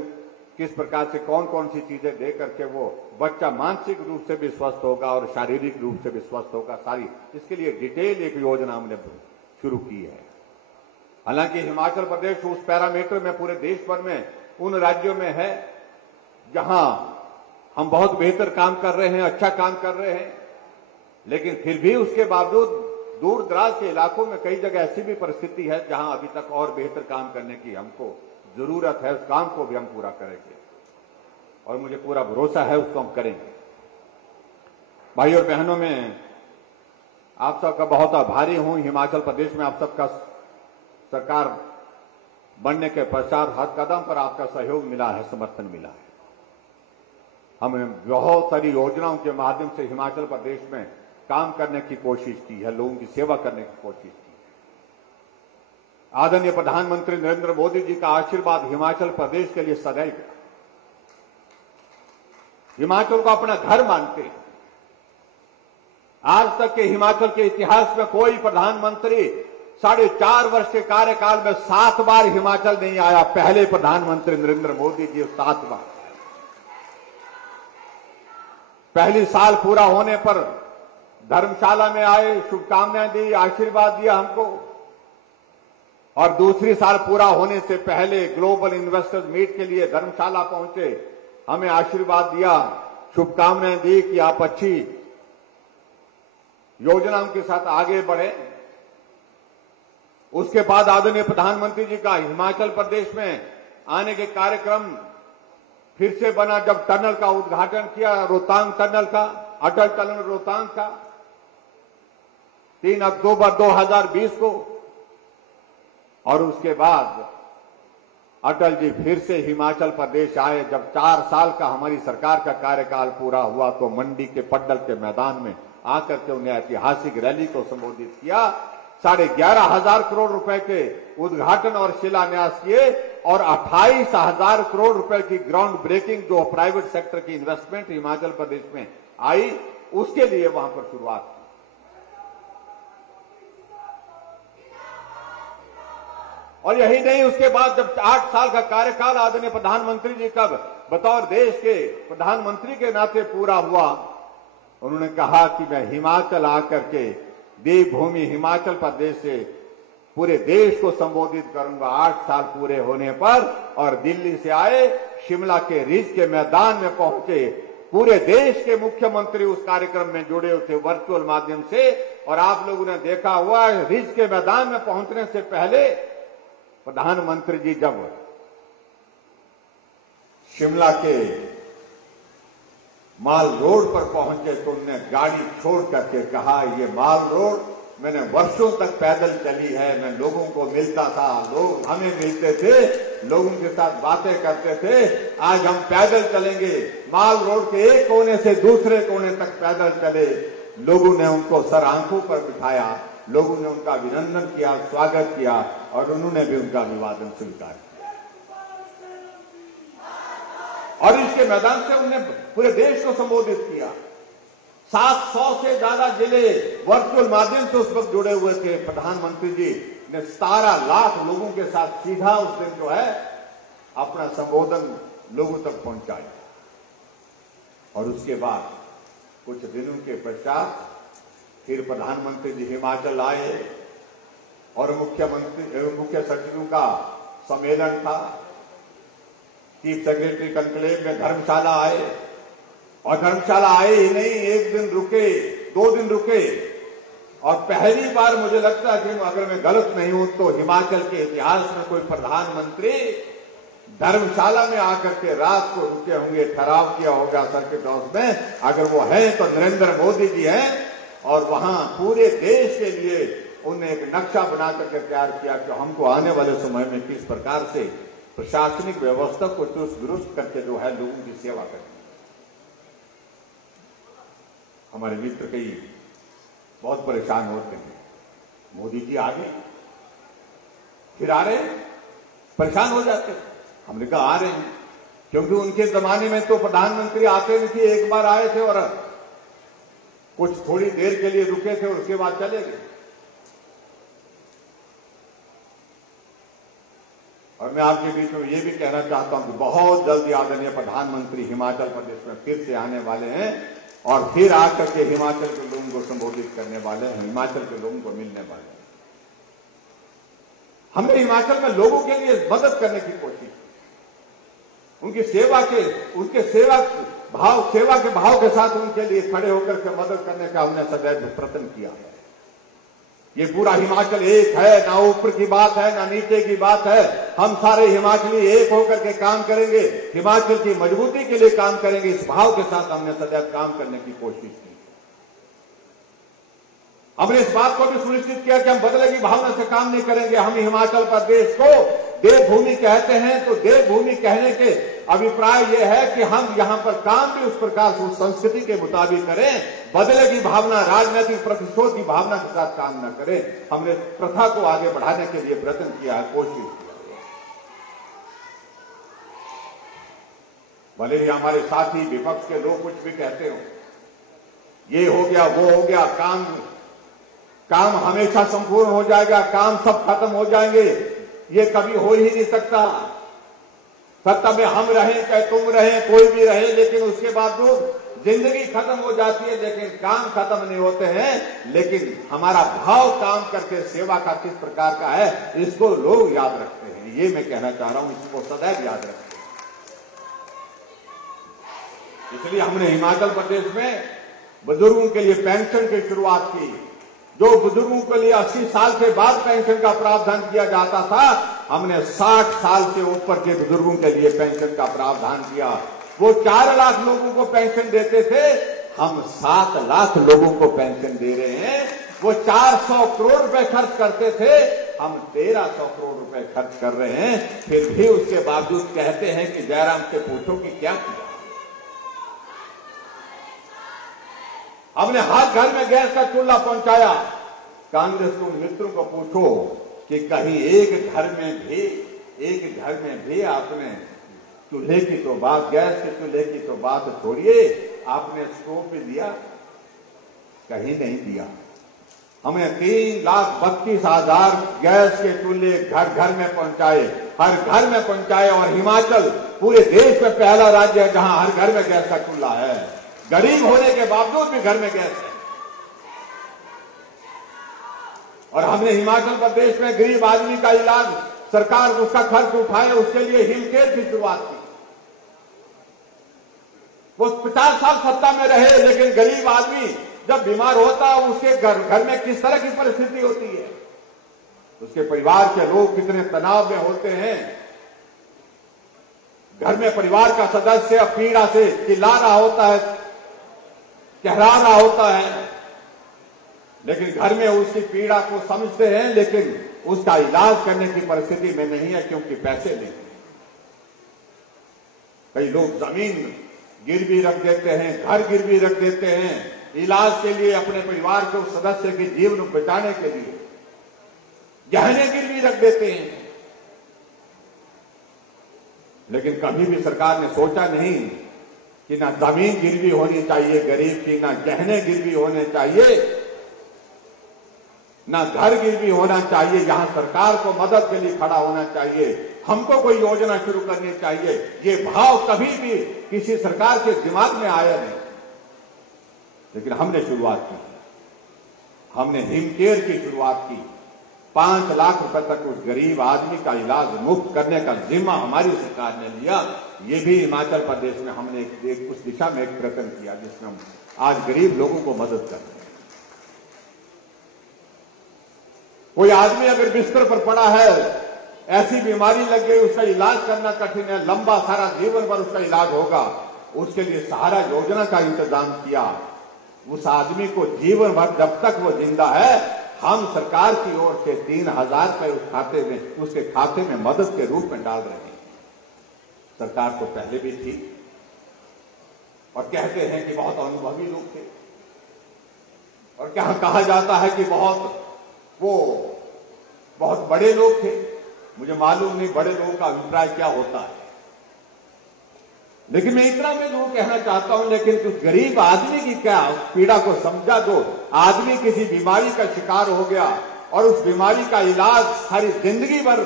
किस प्रकार से कौन कौन सी चीजें दे करके वो बच्चा मानसिक रूप से भी स्वस्थ होगा और शारीरिक रूप से भी स्वस्थ होगा, सारी इसके लिए डिटेल एक योजना हमने शुरू की है। हालांकि हिमाचल प्रदेश उस पैरामीटर में पूरे देश भर में उन राज्यों में है जहां हम बहुत बेहतर काम कर रहे हैं, अच्छा काम कर रहे हैं, लेकिन फिर भी उसके बावजूद दूर दराज के इलाकों में कई जगह ऐसी भी परिस्थिति है जहां अभी तक और बेहतर काम करने की हमको जरूरत है। उस काम को भी हम पूरा करेंगे और मुझे पूरा भरोसा है उसको हम करेंगे। भाई और बहनों, मैं आप सबका बहुत आभारी हूं। हिमाचल प्रदेश में आप सबका सरकार बनने के पश्चात हर कदम पर आपका सहयोग मिला है, समर्थन मिला है। हमने बहुत सारी योजनाओं के माध्यम से हिमाचल प्रदेश में काम करने की कोशिश की है, लोगों की सेवा करने की कोशिश की है। आदरणीय प्रधानमंत्री नरेंद्र मोदी जी का आशीर्वाद हिमाचल प्रदेश के लिए सदैव, हिमाचल को अपना घर मानते हैं। आज तक के हिमाचल के इतिहास में कोई प्रधानमंत्री 4.5 वर्ष के कार्यकाल में 7 बार हिमाचल नहीं आया। पहले प्रधानमंत्री नरेंद्र मोदी जी 7 बार। पहली साल पूरा होने पर धर्मशाला में आए, शुभकामनाएं दी, आशीर्वाद दिया हमको, और दूसरी साल पूरा होने से पहले ग्लोबल इन्वेस्टर्स मीट के लिए धर्मशाला पहुंचे, हमें आशीर्वाद दिया, शुभकामनाएं दी कि आप अच्छी योजनाओं के साथ आगे बढ़े। उसके बाद आदरणीय प्रधानमंत्री जी का हिमाचल प्रदेश में आने के कार्यक्रम फिर से बना जब टनल का उद्घाटन किया, रोहतांग टनल का, अटल टनल रोहतांग का 3 अक्टूबर 2020 को। और उसके बाद अटल जी फिर से हिमाचल प्रदेश आए। जब 4 साल का हमारी सरकार का कार्यकाल पूरा हुआ तो मंडी के पड्डल के मैदान में आकर के उन्हें ऐतिहासिक रैली को संबोधित किया। 11,500 करोड़ रुपए के उद्घाटन और शिलान्यास किए और 28,000 करोड़ रुपए की ग्राउंड ब्रेकिंग जो प्राइवेट सेक्टर की इन्वेस्टमेंट हिमाचल प्रदेश में आई, उसके लिए वहां पर शुरुआत की। और यही नहीं, उसके बाद जब 8 साल का कार्यकाल आदरणीय प्रधानमंत्री जी का बतौर देश के प्रधानमंत्री के नाते पूरा हुआ, उन्होंने कहा कि मैं हिमाचल आकर के देवभूमि हिमाचल प्रदेश से पूरे देश को संबोधित करूंगा। 8 साल पूरे होने पर और दिल्ली से आए, शिमला के रिज के मैदान में पहुंचे, पूरे देश के मुख्यमंत्री उस कार्यक्रम में जुड़े हुए थे वर्चुअल माध्यम से। और आप लोगों ने देखा हुआ रिज के मैदान में पहुंचने से पहले प्रधानमंत्री जी जब शिमला के माल रोड पर पहुंचे तो उन्होंने गाड़ी छोड़ करके कहा, ये माल रोड मैंने वर्षों तक पैदल चली है। मैं लोगों को मिलता था, लोग हमें मिलते थे, लोगों के साथ बातें करते थे। आज हम पैदल चलेंगे, माल रोड के एक कोने से दूसरे कोने तक पैदल चले। लोगों ने उनको सर आंखों पर बिठाया, लोगों ने उनका अभिनंदन किया, स्वागत किया और उन्होंने भी उनका अभिवादन स्वीकार किया। और इसके मैदान से उन्होंने पूरे देश को संबोधित किया। 700 से ज्यादा जिले वर्चुअल माध्यम से उस वक्त जुड़े हुए थे। प्रधानमंत्री जी ने 17 लाख लोगों के साथ सीधा उस दिन जो है अपना संबोधन लोगों तक पहुंचाया। और उसके बाद कुछ दिनों के पश्चात फिर प्रधानमंत्री जी हिमाचल आए और मुख्य सचिवों का सम्मेलन था। चीफ सेक्रेटरी कॉन्क्लेव में धर्मशाला आए और धर्मशाला आए ही नहीं, एक दिन रुके, 2 दिन रुके। और पहली बार मुझे लगता है कि अगर मैं गलत नहीं हूं तो हिमाचल के इतिहास में कोई प्रधानमंत्री धर्मशाला में आकर के रात को रुके होंगे, ठहराव किया होगा सर्किट हाउस में। अगर वो है तो नरेंद्र मोदी जी हैं। और वहां पूरे देश के लिए उन्हें एक नक्शा बना करके तैयार किया कि हमको आने वाले समय में किस प्रकार से प्रशासनिक व्यवस्था को चुस्त दुरुस्त करके जो है लोगों की सेवा करनी। हमारे मित्र कई बहुत परेशान होते हैं, मोदी जी आ गए, फिर आ रहे हैं, परेशान हो जाते हैं। हमने कहा आ रहे हैं, क्योंकि उनके जमाने में तो प्रधानमंत्री आते नहीं थे, एक बार आए थे और कुछ थोड़ी देर के लिए रुके थे और उसके बाद चले गए। और मैं आपके बीच में ये भी कहना चाहता हूं कि बहुत जल्दी आदरणीय प्रधानमंत्री हिमाचल प्रदेश में फिर से आने वाले हैं और फिर आकर के हिमाचल के लोगों को संबोधित करने वाले हैं, हिमाचल के लोगों को मिलने वाले हैं। हमने हिमाचल में लोगों के लिए मदद करने की कोशिश की, उनकी सेवा के भाव के साथ उनके लिए खड़े होकर के मदद करने का हमने सदैव प्रयत्न किया है। ये पूरा हिमाचल एक है, ना ऊपर की बात है ना नीचे की बात है। हम सारे हिमाचली एक होकर के काम करेंगे, हिमाचल की मजबूती के लिए काम करेंगे, इस भाव के साथ हमने सदैव काम करने की कोशिश की। हमने इस बात को भी सुनिश्चित किया कि हम बदले की भावना से काम नहीं करेंगे। हम हिमाचल प्रदेश को देवभूमि कहते हैं, तो देवभूमि कहने के अभिप्राय यह है कि हम यहां पर काम भी उस प्रकार से उस संस्कृति के मुताबिक करें, बदले की भावना, राजनीतिक प्रतिशोध की भावना के साथ काम न करें। हमने प्रथा को आगे बढ़ाने के लिए प्रयत्न किया है, कोशिश किया। भले ही हमारे साथी विपक्ष के लोग कुछ भी कहते हो, ये हो गया वो हो गया, काम हमेशा संपूर्ण हो जाएगा, काम सब खत्म हो जाएंगे, ये कभी हो ही नहीं सकता। सत्ता में हम रहें चाहे तुम रहें, कोई भी रहे, लेकिन उसके बावजूद जिंदगी खत्म हो जाती है, लेकिन काम खत्म नहीं होते हैं। लेकिन हमारा भाव काम करके सेवा का किस प्रकार का है, इसको लोग याद रखते हैं। ये मैं कहना चाह रहा हूं, इसको सदैव याद रखते हैं। इसलिए हमने हिमाचल प्रदेश में बुजुर्गों के लिए पेंशन की शुरुआत की। जो बुजुर्गों के लिए 80 साल के बाद पेंशन का प्रावधान किया जाता था, हमने 60 साल से ऊपर के बुजुर्गों के लिए पेंशन का प्रावधान किया। वो 4 लाख लोगों को पेंशन देते थे, हम 7 लाख लोगों को पेंशन दे रहे हैं। वो 400 करोड़ रुपए खर्च करते थे, हम 1300 करोड़ रुपए खर्च कर रहे हैं। फिर भी उसके बावजूद कहते हैं कि जयराम से पूछो कि क्या किया। हमने हर घर में गैस का चूल्हा पहुंचाया। कांग्रेस को मित्रों को पूछो कि कहीं एक घर में भी आपने चूल्हे की तो बात, गैस के चूल्हे की तो बात छोड़िए, आपने स्टोव भी दिया? कहीं नहीं दिया। हमने 3,32,000 गैस के चूल्हे घर घर में पहुंचाए, हर घर में पहुंचाए। और हिमाचल पूरे देश में पहला राज्य है जहां हर घर में गैस का चूल्हा है। गरीब होने के बावजूद भी घर में गैस है। और हमने हिमाचल प्रदेश में गरीब आदमी का इलाज, सरकार उसका खर्च उठाए, उसके लिए हिमकेयर की शुरुआत की। वो 50 साल सत्ता में रहे, लेकिन गरीब आदमी जब बीमार होता है, उसके घर में किस तरह की परिस्थिति होती है, उसके परिवार के लोग कितने तनाव में होते हैं। घर में परिवार का सदस्य पीड़ा से चिल्ला रहा होता है, कहरा रहा होता है, लेकिन घर में उसकी पीड़ा को समझते हैं, लेकिन उसका इलाज करने की परिस्थिति में नहीं है क्योंकि पैसे नहीं। कई लोग जमीन गिरवी रख देते हैं, घर गिरवी रख देते हैं इलाज के लिए, अपने परिवार के उस सदस्य के जीवन बचाने के लिए गहने गिरवी रख देते हैं। लेकिन कभी भी सरकार ने सोचा नहीं कि ना जमीन गिरवी होनी चाहिए गरीब की, ना गहने गिरवी होने चाहिए, ना घर गिरवी होना चाहिए। यहां सरकार को मदद के लिए खड़ा होना चाहिए, हमको कोई योजना शुरू करनी चाहिए। ये भाव कभी भी किसी सरकार के दिमाग में आया नहीं, लेकिन हमने शुरुआत की, हमने हिमकेयर की शुरुआत की। 5 लाख रुपए तक उस गरीब आदमी का इलाज मुफ्त करने का जिम्मा हमारी सरकार ने लिया। ये भी हिमाचल प्रदेश में हमने उस दिशा में एक प्रयत्न किया जिसमें हम आज गरीब लोगों को मदद कर रहे हैं। कोई आदमी अगर बिस्तर पर पड़ा है, ऐसी बीमारी लग गई, उसका इलाज करना कठिन है, लंबा सारा जीवन भर उसका इलाज होगा, उसके लिए सहारा योजना का इंतजाम किया। उस आदमी को जीवन भर जब तक वो जिंदा है, हम सरकार की ओर से 3,000 रुपए उस खाते में, उसके खाते में मदद के रूप में डाल रहे हैं। सरकार तो पहले भी थी और कहते हैं कि बहुत अनुभवी लोग थे, और क्या कहा जाता है कि बहुत बड़े लोग थे। मुझे मालूम नहीं बड़े लोगों का अभिप्राय क्या होता है, लेकिन मैं इतना मैं जरूर कहना चाहता हूं, लेकिन उस गरीब आदमी की क्या पीड़ा को समझा। दो आदमी किसी बीमारी का शिकार हो गया और उस बीमारी का इलाज सारी जिंदगी भर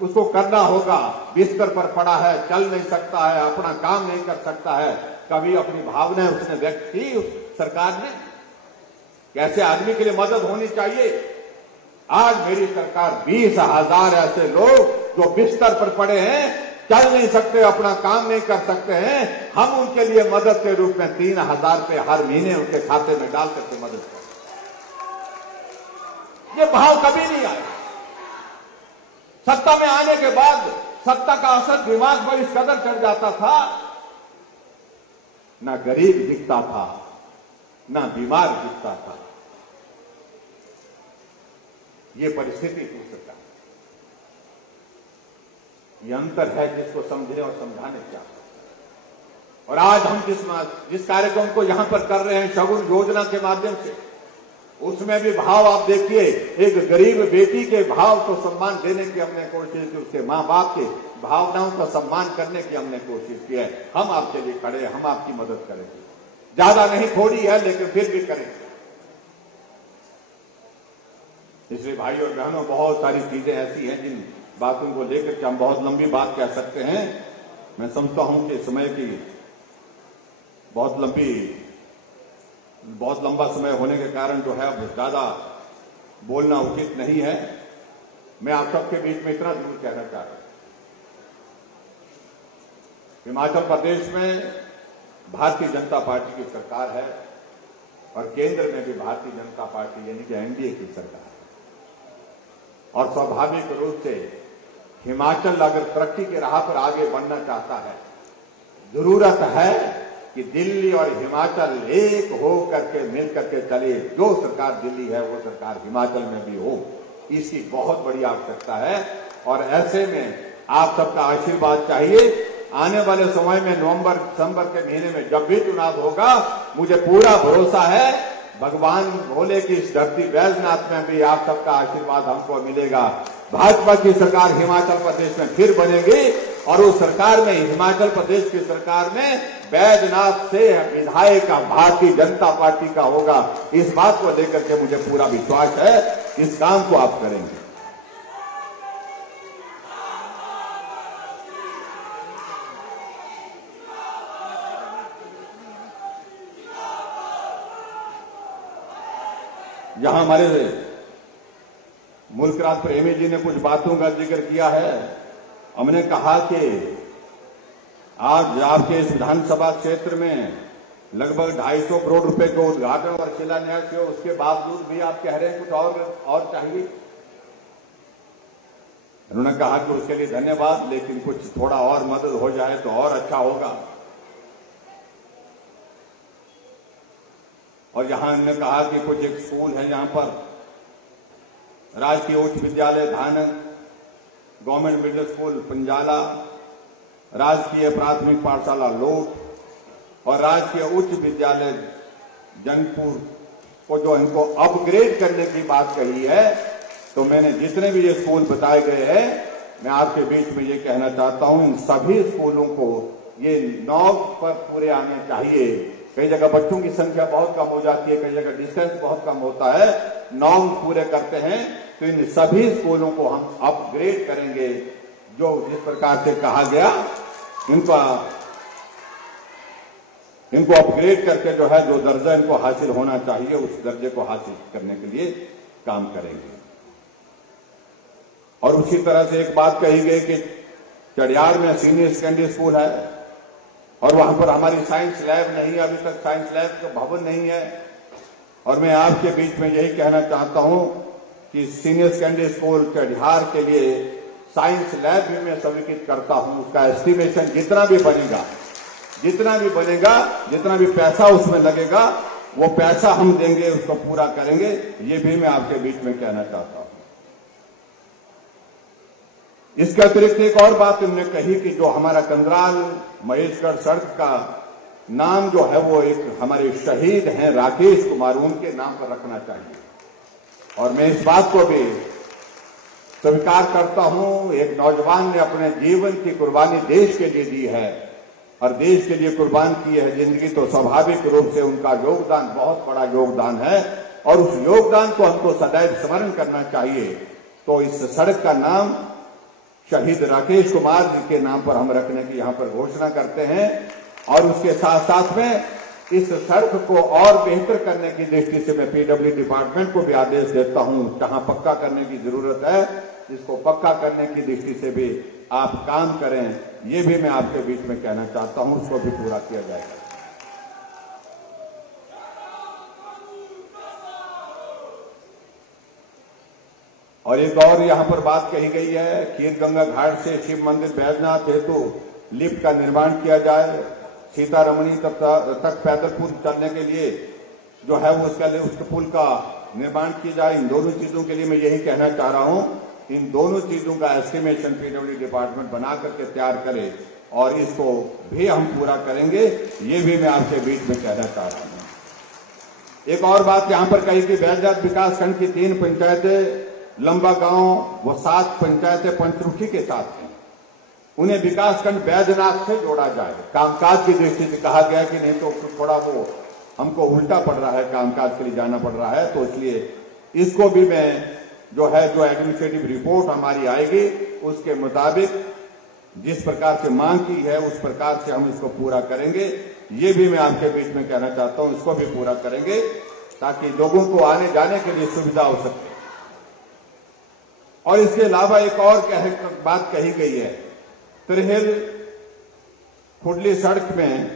उसको करना होगा, बिस्तर पर पड़ा है, चल नहीं सकता है, अपना काम नहीं कर सकता है। कभी अपनी भावनाएं उसने व्यक्त की उस सरकार ने, कैसे आदमी के लिए मदद होनी चाहिए। आज मेरी सरकार 20,000 ऐसे लोग जो बिस्तर पर पड़े हैं, चल नहीं सकते, अपना काम नहीं कर सकते हैं, हम उनके लिए मदद के रूप में 3,000 रुपए हर महीने उनके खाते में डाल करके मदद करें। ये भाव कभी नहीं आया। सत्ता में आने के बाद सत्ता का असर दिमाग पर इस कदर चढ़ जाता था, ना गरीब दिखता था, ना बीमार दिखता था। ये परिस्थिति हो सकता है। ये अंतर है जिसको समझने और समझाने क्या। और आज हम जिस कार्यक्रम को यहां पर कर रहे हैं शगुन योजना के माध्यम से, उसमें भी भाव आप देखिए, एक गरीब बेटी के भाव को सम्मान देने की हमने कोशिश की, उसके मां बाप के भावनाओं का सम्मान करने की हमने कोशिश की है। हम आपके लिए खड़े हैं, हम आपकी मदद करेंगे, ज्यादा नहीं थोड़ी है, लेकिन फिर भी करेंगे। इसलिए भाई और बहनों, बहुत सारी चीजें ऐसी हैं जिन बातों को लेकर के हम बहुत लंबी बात कह सकते हैं। मैं समझता हूं कि समय की बहुत लंबा समय होने के कारण जो है अब ज्यादा बोलना उचित नहीं है। मैं आप सबके बीच में इतना जरूर कहना चाह रहा हूं, हिमाचल प्रदेश में भारतीय जनता पार्टी की सरकार है और केंद्र में भी भारतीय जनता पार्टी यानी कि एनडीए की सरकार है। और स्वाभाविक रूप से हिमाचल अगर तरक्की के राह पर आगे बढ़ना चाहता है, जरूरत है कि दिल्ली और हिमाचल एक हो करके मिल करके चले। जो सरकार दिल्ली है वो सरकार हिमाचल में भी हो, इसकी बहुत बड़ी आवश्यकता है। और ऐसे में आप सबका आशीर्वाद चाहिए। आने वाले समय में नवंबर दिसंबर के महीने में जब भी चुनाव होगा, मुझे पूरा भरोसा है भगवान भोले की इस धरती बैजनाथ में भी आप सबका आशीर्वाद हमको मिलेगा। भाजपा की सरकार हिमाचल प्रदेश में फिर बनेगी और उस सरकार में, हिमाचल प्रदेश की सरकार में बैजनाथ से विधायक का भारतीय जनता पार्टी का होगा। इस बात को लेकर के मुझे पूरा विश्वास है, इस काम को आप करेंगे। यहां हमारे मुल्क राज प्रेमी जी ने कुछ बातों का जिक्र किया है। हमने कहा कि आज आपके इस विधानसभा क्षेत्र में लगभग 250 करोड़ रुपए को उद्घाटन और शिलान्यास किया, उसके बावजूद भी आप कह रहे हैं कुछ और चाहिए। उन्होंने कहा कि उसके लिए धन्यवाद, लेकिन कुछ थोड़ा और मदद हो जाए तो और अच्छा होगा। और यहां हमने कहा कि कुछ एक स्कूल है यहां पर राजकीय उच्च विद्यालय धानक, गवर्नमेंट मिडिल स्कूल पंजाला, राजकीय प्राथमिक पाठशाला लोट और राजकीय उच्च विद्यालय जंगपुर को जो इनको अपग्रेड करने की बात कही है, तो मैंने जितने भी ये स्कूल बताए गए हैं, मैं आपके बीच में ये कहना चाहता हूं, इन सभी स्कूलों को ये 9 पर पूरे आने चाहिए। कई जगह बच्चों की संख्या बहुत कम हो जाती है, कई जगह डिस्टेंस बहुत कम होता है, 9 पूरे करते हैं तो इन सभी स्कूलों को हम अपग्रेड करेंगे। जो जिस प्रकार से कहा गया, इनको अपग्रेड करके जो है जो दर्जा इनको हासिल होना चाहिए, उस दर्जे को हासिल करने के लिए काम करेंगे। और उसी तरह से एक बात कही गई कि चढ़ियार में सीनियर सेकेंडरी स्कूल है और वहां पर हमारी साइंस लैब नहीं है, अभी तक साइंस लैब का भवन नहीं है। और मैं आपके बीच में यही कहना चाहता हूं कि सीनियर सेकेंडरी स्कूल चढ़ियार के लिए साइंस लैब भी मैं स्वीकृत करता हूं। उसका एस्टिमेशन जितना भी बनेगा, जितना भी पैसा उसमें लगेगा, वो पैसा हम देंगे, उसको पूरा करेंगे। ये भी मैं आपके बीच में कहना चाहता हूं। इसके अतिरिक्त एक और बात हमने कही कि जो हमारा कंदराल महेशगढ़ सड़क का नाम जो है वो एक हमारे शहीद हैं राकेश कुमार, उनके नाम पर रखना चाहिए। और मैं इस बात को भी स्वीकार करता हूं, एक नौजवान ने अपने जीवन की कुर्बानी देश के लिए दी है और देश के लिए कुर्बान की है जिंदगी, तो स्वाभाविक रूप से उनका योगदान बहुत बड़ा योगदान है और उस योगदान को हमको सदैव स्मरण करना चाहिए। तो इस सड़क का नाम शहीद राकेश कुमार जी के नाम पर हम रखने की यहां पर घोषणा करते हैं। और उसके साथ साथ में इस सड़क को और बेहतर करने की दृष्टि से मैं पीडब्ल्यू डिपार्टमेंट को भी आदेश देता हूं, जहां पक्का करने की जरूरत है, इसको पक्का करने की दृष्टि से भी आप काम करें। ये भी मैं आपके बीच में कहना चाहता हूं, उसको भी पूरा किया जाएगा। और एक और यहां पर बात कही गई है, खीर गंगा घाट से शिव मंदिर बैजनाथ हेतु लिफ्ट का निर्माण किया जाए, सीतारमणी तक पैदल पुल चलने के लिए जो है वो उसके पुल का निर्माण किया जाए। इन दोनों चीजों के लिए मैं यही कहना चाह रहा हूं, इन दोनों चीजों का एस्टिमेशन पीडब्ल्यू डिपार्टमेंट बना करके तैयार करे और इसको भी हम पूरा करेंगे। ये भी मैं आपके बीच में कहना चाह रहा हूं। एक और बात यहां पर कही कि बैजनाथ विकासखंड की 3 पंचायतें लंबा गांव व 7 पंचायतें पंचरुखी के साथ हैं, उन्हें विकासखंड बैजनाथ से जोड़ा जाए। कामकाज की दृष्टि से कहा गया कि नहीं तो थोड़ा वो हमको उल्टा पड़ रहा है, कामकाज के लिए जाना पड़ रहा है, तो इसलिए इसको भी मैं जो एडमिनिस्ट्रेटिव रिपोर्ट हमारी आएगी उसके मुताबिक जिस प्रकार से मांग की है उस प्रकार से हम इसको पूरा करेंगे। ये भी मैं आपके बीच में कहना चाहता हूं, इसको भी पूरा करेंगे ताकि लोगों को आने जाने के लिए सुविधा हो सके। और इसके अलावा एक और बात कही गई है, तिरहेल खुडली सड़क में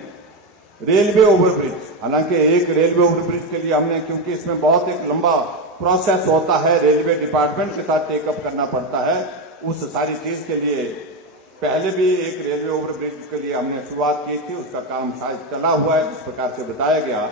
रेलवे ओवरब्रिज, हालांकि एक रेलवे ओवरब्रिज के लिए हमने, क्योंकि इसमें बहुत एक लंबा प्रोसेस होता है, रेलवे डिपार्टमेंट के साथ टेकअप करना पड़ता है, उस सारी चीज के लिए पहले भी एक रेलवे ओवरब्रिज के लिए हमने शुरुआत की थी, उसका काम शायद चला हुआ है जिस प्रकार से बताया गया,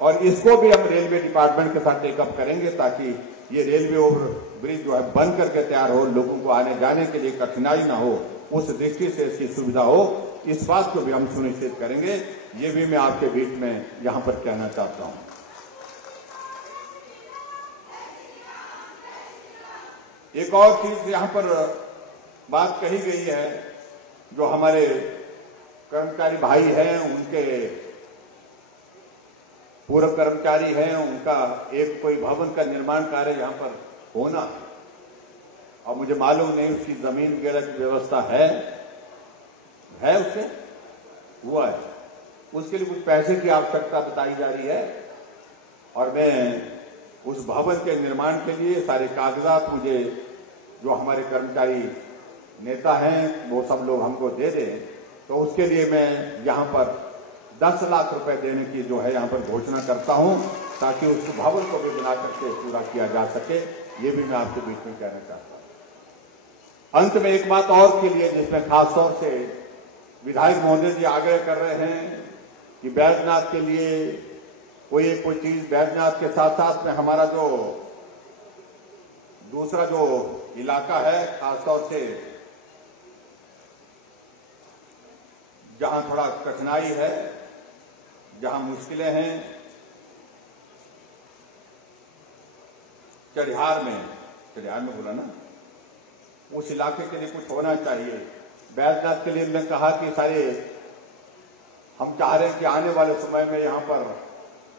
और इसको भी हम रेलवे डिपार्टमेंट के साथ टेकअप करेंगे ताकि ये रेलवे ओवरब्रिज जो है बन करके तैयार हो, लोगों को आने जाने के लिए कठिनाई ना हो, उस दृष्टि से इसकी सुविधा हो, इस बात को भी हम सुनिश्चित करेंगे। ये भी मैं आपके बीच में यहां पर कहना चाहता हूं। एक और चीज यहां पर बात कही गई है, जो हमारे कर्मचारी भाई हैं, उनके पूर्व कर्मचारी हैं, उनका एक कोई भवन का निर्माण कार्य यहां पर होना, और मुझे मालूम नहीं उसकी जमीन वगैरह की व्यवस्था है उससे हुआ है, उसके लिए कुछ पैसे की आवश्यकता बताई जा रही है, और मैं उस भवन के निर्माण के लिए सारे कागजात मुझे जो हमारे कर्मचारी नेता हैं वो सब लोग हमको दे दें, तो उसके लिए मैं यहां पर 10 लाख रुपए देने की जो है यहां पर घोषणा करता हूं ताकि उस भवन को भी बना करके पूरा किया जा सके। ये भी मैं आपके बीच में कहना चाहता हूं। अंत में एक बात और के लिए जिसमें खासतौर से विधायक महोदय जी आग्रह कर रहे हैं कि बैजनाथ के लिए कोई चीज बैजनाथ के साथ साथ में हमारा जो दूसरा जो इलाका है, खासतौर से जहां थोड़ा कठिनाई है, जहां मुश्किलें हैं, चढ़ियार में बोला ना, उस इलाके के लिए कुछ होना चाहिए। बैजनाथ के लिए मैंने कहा कि सारे हम चाह रहे हैं कि आने वाले समय में यहां पर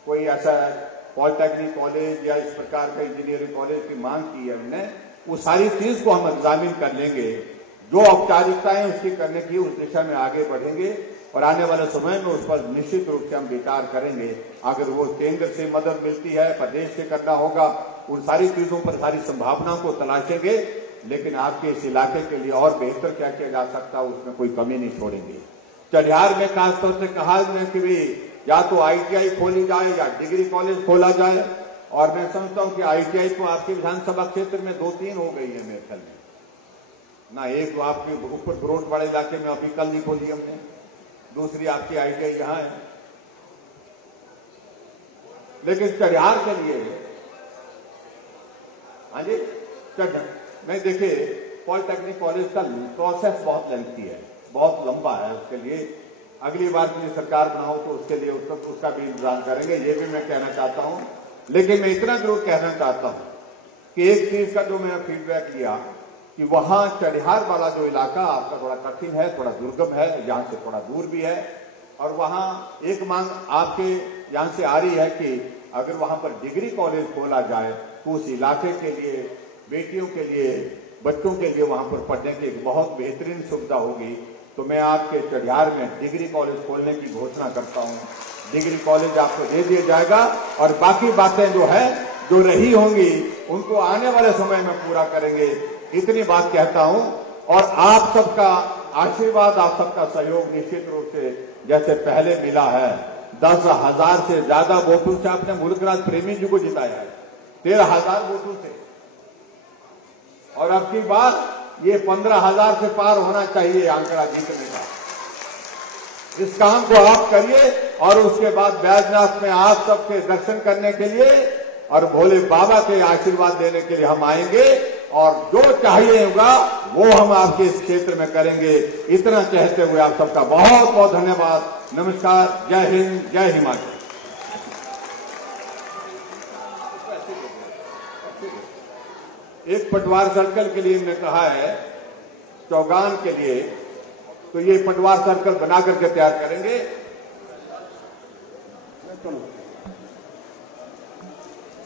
कोई ऐसा पॉलिटेक्निक कॉलेज या इस प्रकार का इंजीनियरिंग कॉलेज की मांग की है हमने, वो सारी चीज को हम एग्जामिन कर लेंगे, जो औपचारिकताएं उसकी करने की उस दिशा में आगे बढ़ेंगे और आने वाले समय में उस पर निश्चित रूप से हम विचार करेंगे। अगर वो केंद्र से मदद मिलती है, प्रदेश से करना होगा, उन सारी चीजों पर सारी संभावनाओं को तलाशेंगे, लेकिन आपके इस इलाके के लिए और बेहतर क्या किया जा सकता है उसमें कोई कमी नहीं छोड़ेंगे। चढ़ियार में खासतौर से कहा है कि भी या तो आईटीआई खोली जाए या डिग्री कॉलेज खोला जाए, और मैं समझता हूं कि आईटीआई तो आपके विधानसभा क्षेत्र में 2-3 हो गई है मेरे ख्याल में ना, एक तो आपके ऊपर ब्रोटवाड़े इलाके में अभी कल नहीं खोली हमने, दूसरी आपकी आईटीआई यहां है। लेकिन चढ़ियार के लिए हाँ जी, नहीं देखिए, पॉलिटेक्निक कॉलेज का प्रोसेस बहुत लेंथी है, बहुत लंबा है। उसके लिए अगली बार के लिए सरकार बनाओ तो उसके लिए उसका भी इंतजाम करेंगे, ये भी मैं कहना चाहता हूं। लेकिन मैं इतना जरूर कहना चाहता हूं कि एक चीज का जो मैंने फीडबैक लिया कि वहां चढ़ियार वाला जो इलाका आपका थोड़ा कठिन है, थोड़ा दुर्गम है, यहां से थोड़ा दूर भी है, और वहां एक मांग आपके यहां से आ रही है कि अगर वहां पर डिग्री कॉलेज खोला जाए तो उस इलाके के लिए, बेटियों के लिए, बच्चों के लिए वहां पर पढ़ने की एक बहुत बेहतरीन सुविधा होगी। तो मैं आपके चढ़ियार में डिग्री कॉलेज खोलने की घोषणा करता हूं। डिग्री कॉलेज आपको दे दिया जाएगा और बाकी बातें जो है, जो रही होंगी, उनको आने वाले समय में पूरा करेंगे, इतनी बात कहता हूं। और आप सबका आशीर्वाद, आप सबका सहयोग निश्चित रूप से जैसे पहले मिला है, 10,000 से ज्यादा वोटों से आपने मुल्कराज प्रेमी जी को जिताया है, 13,000 वोटों से, और अब की बार ये 15,000 से पार होना चाहिए आंकड़ा जीतने का। इस काम को आप करिए और उसके बाद बैजनाथ में आप सबके दर्शन करने के लिए और भोले बाबा के आशीर्वाद देने के लिए हम आएंगे, और जो चाहिए होगा वो हम आपके इस क्षेत्र में करेंगे। इतना कहते हुए आप सबका बहुत बहुत धन्यवाद। नमस्कार, जय हिंद, जय हिमाचल। एक पटवार सर्कल के लिए हमने कहा है, चौगान के लिए, तो ये पटवार सर्कल बना करके तैयार करेंगे।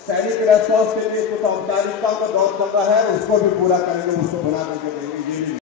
सैनिक रेस्पॉन्स के लिए कुछ औपचारिकताओं का दौर चल रहा है, उसको भी पूरा करेंगे, उसको बना करके देंगे। ये